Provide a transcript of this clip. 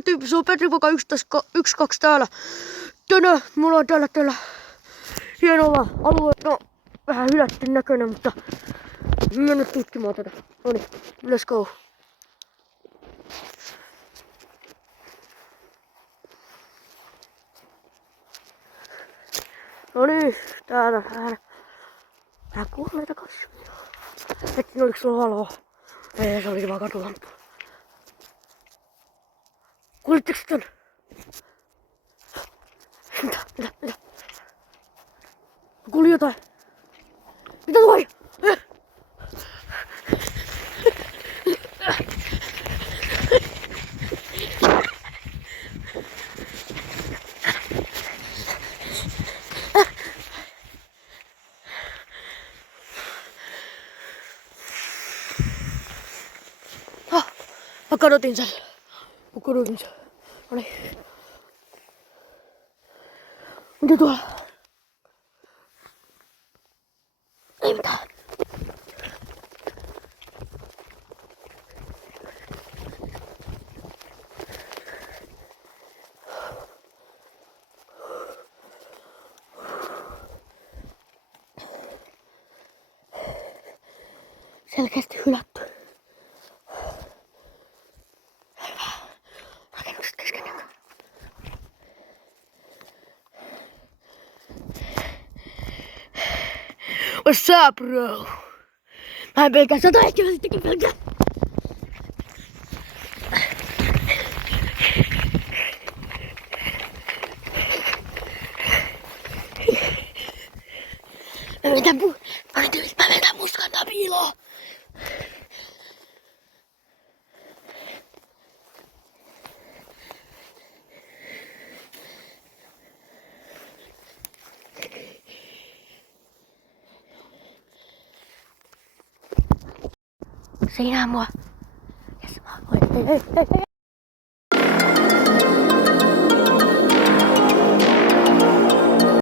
Terve tyyppi, se on Petri Poka 12 täällä. Tänään mulla on täällä hienolla alue. No, vähän hylätty näköinen, mutta mennä tutkimaan tätä. Noniin, let's go. Noniin, täällä vähän kuolleita kasveja. Hetken oliks sulla valoa? Ei, se oli vaan katulamppu. Kuulitteko tän? Mitä? Kuulin jotain. Mitä toi? Mä kadotin sen. Noniin. Mitä tuolla? Ei mitään. Selkeästi hylätty. Rakennukset kesken. What's up, bro? Mä en pelkää, sä ehkä mä sittenkin pelkää. Mä vetän muskantaa piiloon. Se ei näe mua. Jes, mä voin. Hei.